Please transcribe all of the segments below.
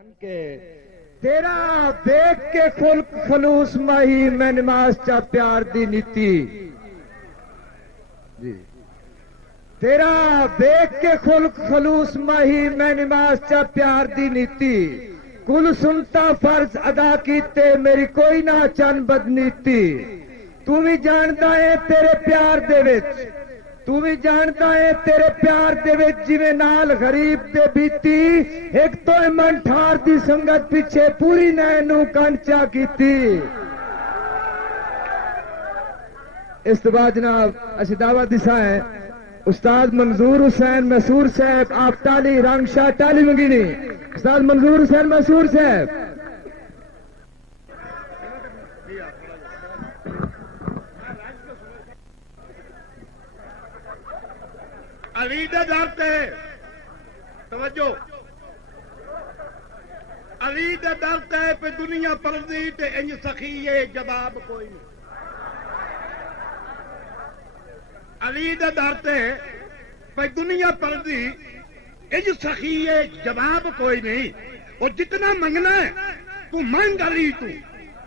کہ تیرا دیکھ کے خلوص ماہی میں نماز چا پیار دی نیتی جی تیرا دیکھ کے خلوص ماہی میں نماز چا پیار دی نیتی کل سنتا فرض ادا کیتے میری کوئی نہ چن بدنیتی تو بھی جانتا ہے تیرے پیار دے وچ تو بھی جانتا ہے تیرے پیار دے وچ جویں نال غریب دے بیتی ایک تو من ٹھار دی سنگت پیچھے پوری نینو کنچا کیتی اس تو بعد جناب اسی دعوت دیسا ہے استاد منظور حسین مسور صاحب آپ ٹالی رنگ شاہ ٹالی منگینی استاد منظور حسین مسور صاحب علی دے در تے توجہ علی دے در تے پہ دنیا پردی تے انج سخیے جواب کوئی نہیں علی دے در تے پہ دنیا پردی انج سخیے جواب کوئی نہیں وہ جتنا منگنا ہے تو منگ علی تو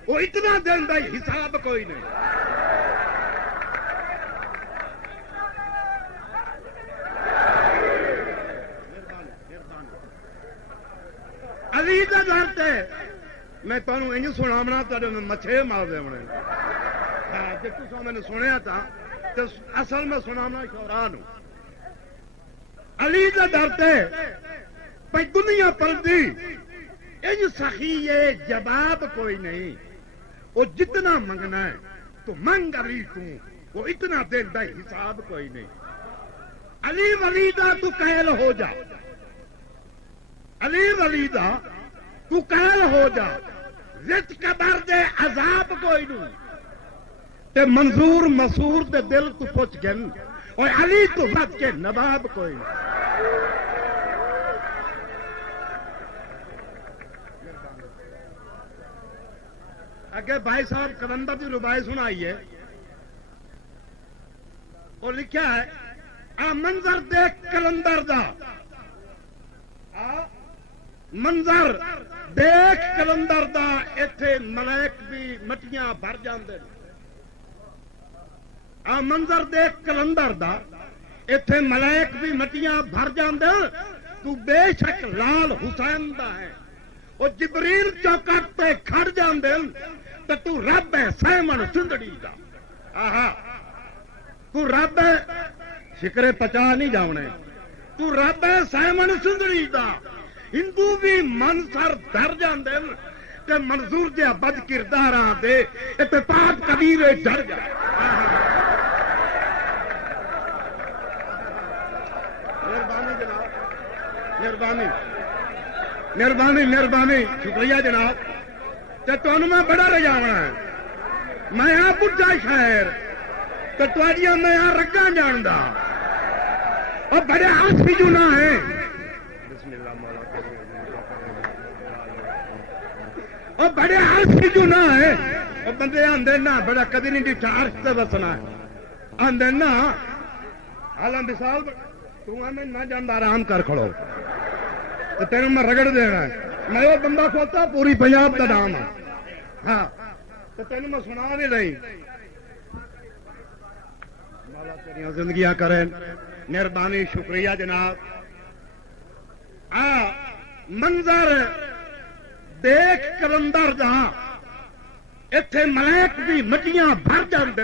وہ اتنا دن دا حساب کوئی نہیں علی دا در تے میں تمہیں انج سناونا تیرے میں مچھے مار دے جی تم میں نے سنیا تھا تو اصل میں سناونا شوران ہوں علی دا در تے پہ دنیا پردی انج سخیے جواب کوئی نہیں وہ جتنا منگنا ہے تو منگ علی تو وہ اتنا دن دا حساب کوئی نہیں علی ولی دا تو قیل ہو جا علی ولی دا تو قیل ہو جا رزق بر دے عذاب کوئی نہیں تے منظور مسور دے دل تو پوچھ گن اور علی تو بچ کے نواب کوئی نہیں اگے بھائی صاحب کلندر کی ربائی سنائی ہے اور لکھا ہے آ منظر دیکھ کلندر دا منظر دیکھ کلندر دا ایتھے ملائک بھی مٹیاں بھر جاندے آ منظر دیکھ کلندر دا ایتھے ملائک بھی مٹیاں بھر جاندے تو بے شک لال حسین دا ہے وہ جبریل چوکٹ تے کھڑ جاندے تے تو رب ہے سیمن سندڑی دا آہا تو رب ہے شکرے پچا نہیں جاونے تو رب ہے سیمن سندڑی دا ہندو بھی من سر در جاندے تے منظور جہا بد کردار دے تے پاپ کبیرے ڈر جائے مہربانی جناب مہربانی مہربانی مہربانی شکریہ جناب تے تمہیں میں بڑا رجاونا ہے میں آ بڑھا شہر تے تواڈیاں میں آ رگاں جاندا اور بڑے ہاتھ بھی جو نہ ہیں اور بڑے ہاتھ جو نہ ہے اور بندے آندے نا بڑا کدی نہیں ڈٹھا عرش تے وسنا ہے آندے نا حالاں مثال تو میں نہ جاندا آرام کر کھڑو تو تینوں میں رگڑ دینا ہے میں وہ بندہ کھوتا پوری پنجاب کا نام ہے ہاں تو تینوں میں سنا نہیں رہی مولا تیریاں زندگیاں کریں مہربانی شکریہ جناب منظر دیکھ کلندر دا ایتھے ملائک بھی مٹیاں بھر جاندے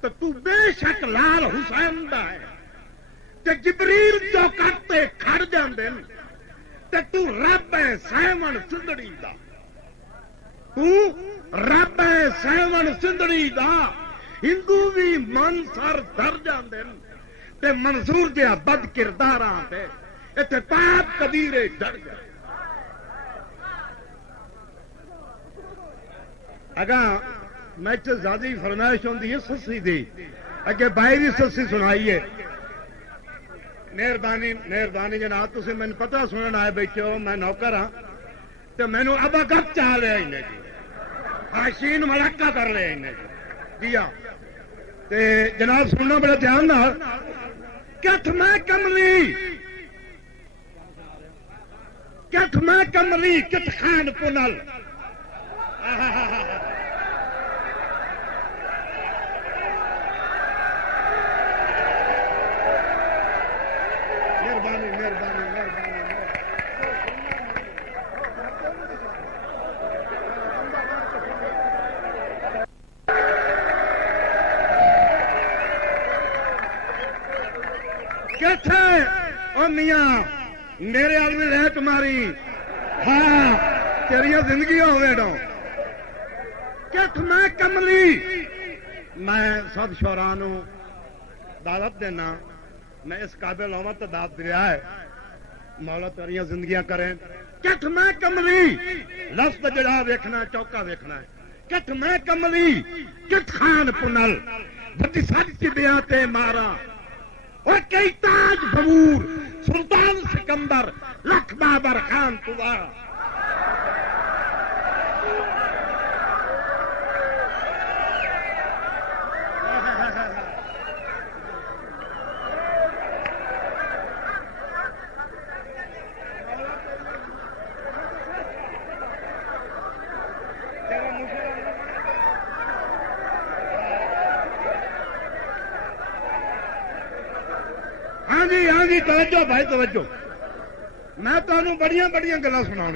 تے تو بے شک لال حسین دا ہے تے جبریل چوکٹ تے کھڑ جاندے تے تو رب ہے سیمن سندڑی دا تو رب ہے سیمن سندڑی دا ہندو بھی من سر در جاندے تے منظور جہا بد کرداراں تے ایتھے پاپ کبیرے ڈر گئے اگاں میں زیادہ فرمائش ہوندی ہے سسی دی اگے بائی دی سسی سنائیے مہربانی مہربانی جناب تسی میں پتہ سنن آئے بیٹھے ہو میں نوکر ہاں تو مینو ابا گپ چاہ رہے ہیں جی حاشین ملکہ کر رہے ہیں جی تے جناب سننا بڑا دھیان نہ کٹ میں کملی کت میں کملی کت خان پنل مہربانی مہربانی مہربانی کتھے او میاں میرے آل بھی لے تمہاری ہاں تیریاں زندگی ہوئے ڈو کت میں کملی میں سب شورانوں دعوت دینا میں اس قابل ہوں تو دعوت دیا ہے مولا تیریاں زندگیاں کریں کت میں کملی لفظ جڑا ویکھنا چوکا ویکھنا ہے کت میں کملی کت خان پنل بڑی سچ دیا تے مارا اور کئی تاج بھور سلطان سکندر لکھ بابر خان تمہارا ہاں جی توجہ بھائی توجہ میں تمہیں بڑی بڑی گلا سنا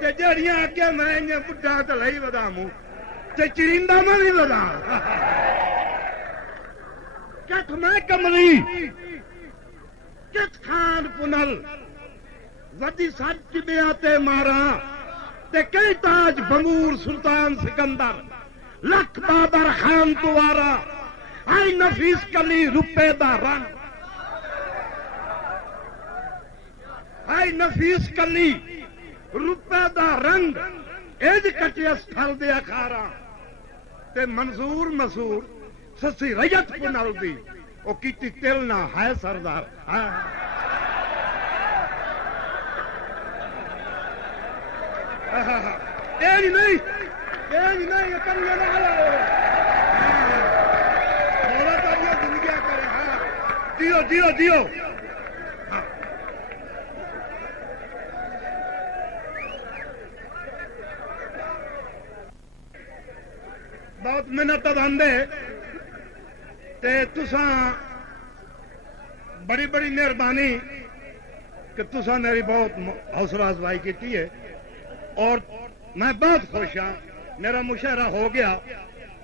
جہاں اگے میں بڑھا تو لائی بداموں چرندہ میں نہیں بدا کت میں کملی کت خان پنل وڈی سچ دیا تے مارا تے کئی تاج بمور سلطان سکندر لکھ بابر خان توارا آئی نفیس کلی روپے دا رنگ آئی نفیس کلی روپے دا رنگ ایج کٹیا استھل دیا کھارا تے منظور مسور سسی ریت پنل دی او کیتی تل نہ ہے سردار ایج نہیں یہ کریے نہ مولا تاریہ زندگیاں کرے دیو بہت محنت آدھے تے تساں بڑی بڑی مہربانی کہ تساں میری بہت حوصلہ افزائی کی ہے اور میں بہت خوش ہاں میرا مشاہرہ ہو گیا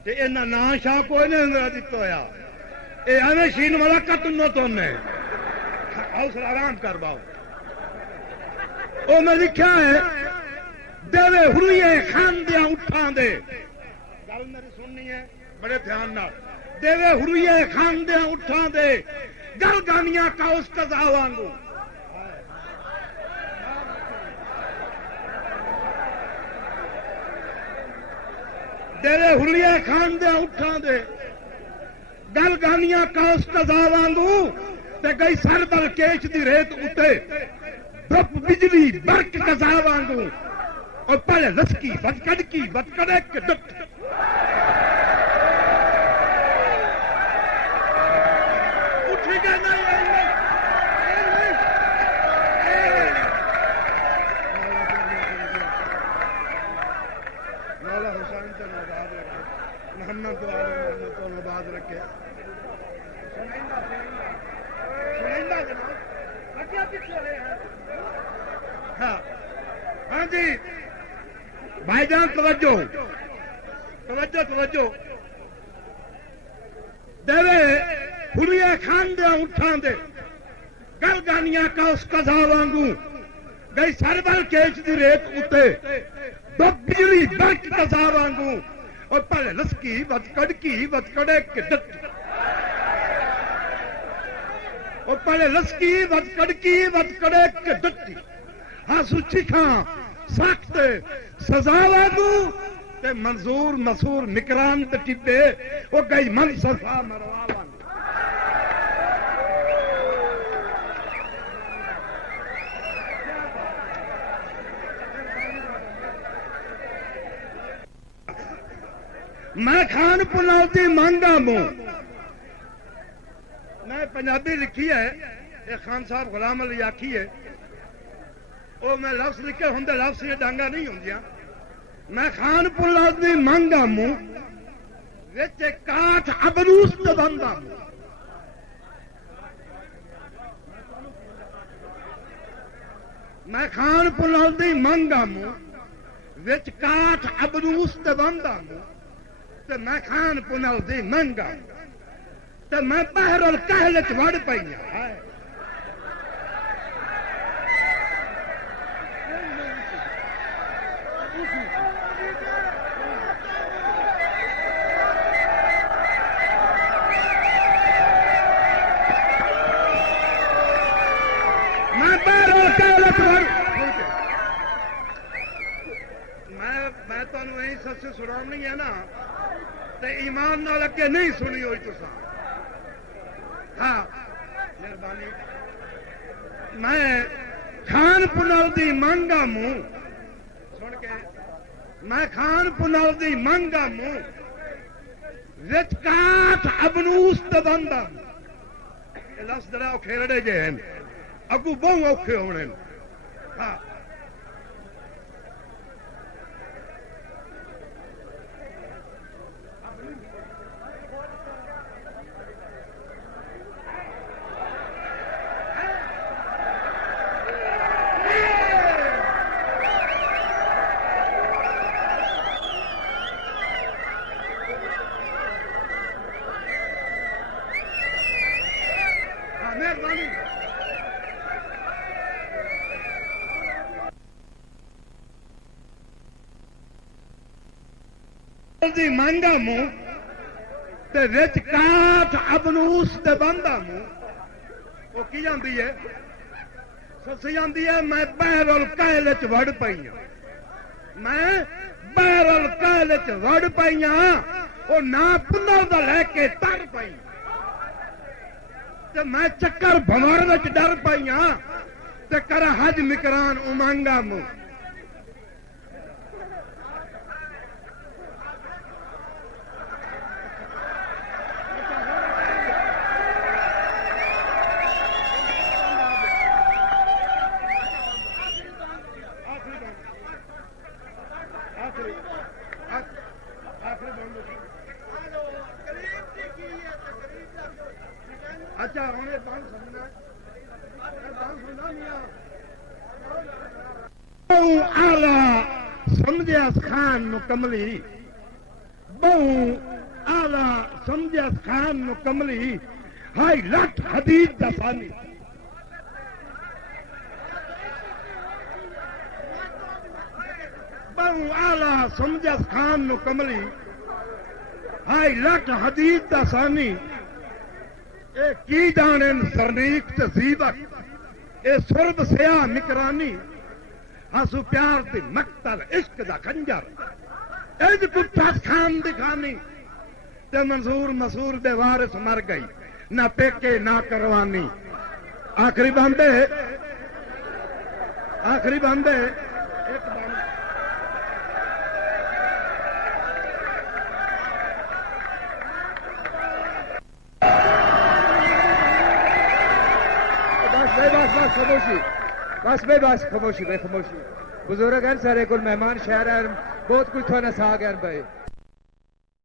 تے انہاں نا شاہ کوئی نہیں میرا دیتا ہویا اے ایویں شین والا کتنو تو نے حوصلہ آرام کر باؤ او میں لکھا ہے دیوے ہوئے خان دیا اٹھاں دے گل میری سننی ہے بڑے دھیان نال دیوے ہوئے خان دیا اٹھاں دے گل گانیاں کا اس قضا وانگو دیوے ہوئے خان دیا اٹھاں دے گل گانیاں کا اس قضا وانگو تے گئی سر بل کیش دی ریت اٹھے برپ بجلی برک قضا وانگو اور پہلے لسکی بدکڑکی بدکڑک ڈٹ مولا حسین تو آباد رکھے محمد تو آباد رکھے ہاں جی بھائی جان توجہ توجہ توجہ دیوے ہوئے خان دیا اٹھاں دے گل گانیاں کا اس قضا وانگو گئی سر بل کیش دی ریت اٹھے بجلی برک قضا وانگو اور پہلے لسکی بدکڑکی بدکڑک ڈٹ اور پہلے لسکی بدکڑکی بدکڑک ڈٹی ہاں سچی کھاں سخت سزا وانگو تے منظور مسور نکران تے ٹبے وہ گئی من سزا مروا وانگو میں خان پنالتی مانگا منہ میں پنجابی لکھی ہے یہ خان صاحب غلام علی آکھی ہے وہ میں لفظ لکھے ہوں لفظ یہ ڈانگا نہیں ہوں میں خان پلا دی منگا منہ وچ کاٹ ابروس دبندا منہ میں خان پلا دی منگا منہ وچ کاٹ ابروس دبندا منہ تے میں خان پنل دی منگا تے میں بحر الکہل چ وڑ پئی میں تمہیں یہی سب سے سنانی ہے نا تے ایمان نال اگے نہیں سنی ہوئی تساں ہاں مہربانی میں خان پنل دی منگا منہ سن کے میں خان پنل دی منگا منہ وچ کاٹ ابنوس دبندا یہ لفظ ذرا کھیرڑے جے ہیں اگو بہت اوکھے ہونے ہاں دی مانگا منہ تے وچ کاٹ ابنوس تے بندا منہ وہ کی جاندی ہے سسی جاندی ہے میں بحر الکہل چ وڑ پئی میں بحر الکہل چ وڑ پئی وہ نہ پنل دا لے کے تر پئی تے میں چکر بھمر وچ ڈر پئی تے کرا حج مکران امانگا منہ اچھا ہوں آلہ سمجھیا خان نو کملی بہو آلہ سمجھیا خان نو کملی ہائی لٹ حدید دا فانی بہو آلہ سمجھیا خان نو کملی ہائی لٹ حدید دا ثانی اے کی جانن سرنیک تے زیبت اے سرب سیاہ مکرانی ہسو پیار دی مقتل عشق دا خنجر اج پٹھاس خان دکھانی تے منظور مسور دے وارث مر گئی نہ پیکے نہ کروانی آخری بندے ایک بندے خاموشی بس بے بس خاموشی بے خاموشی بزرگ ہیں سارے کل مہمان شہر ہیں بہت کچھ تھوڑا سا گیا بھائی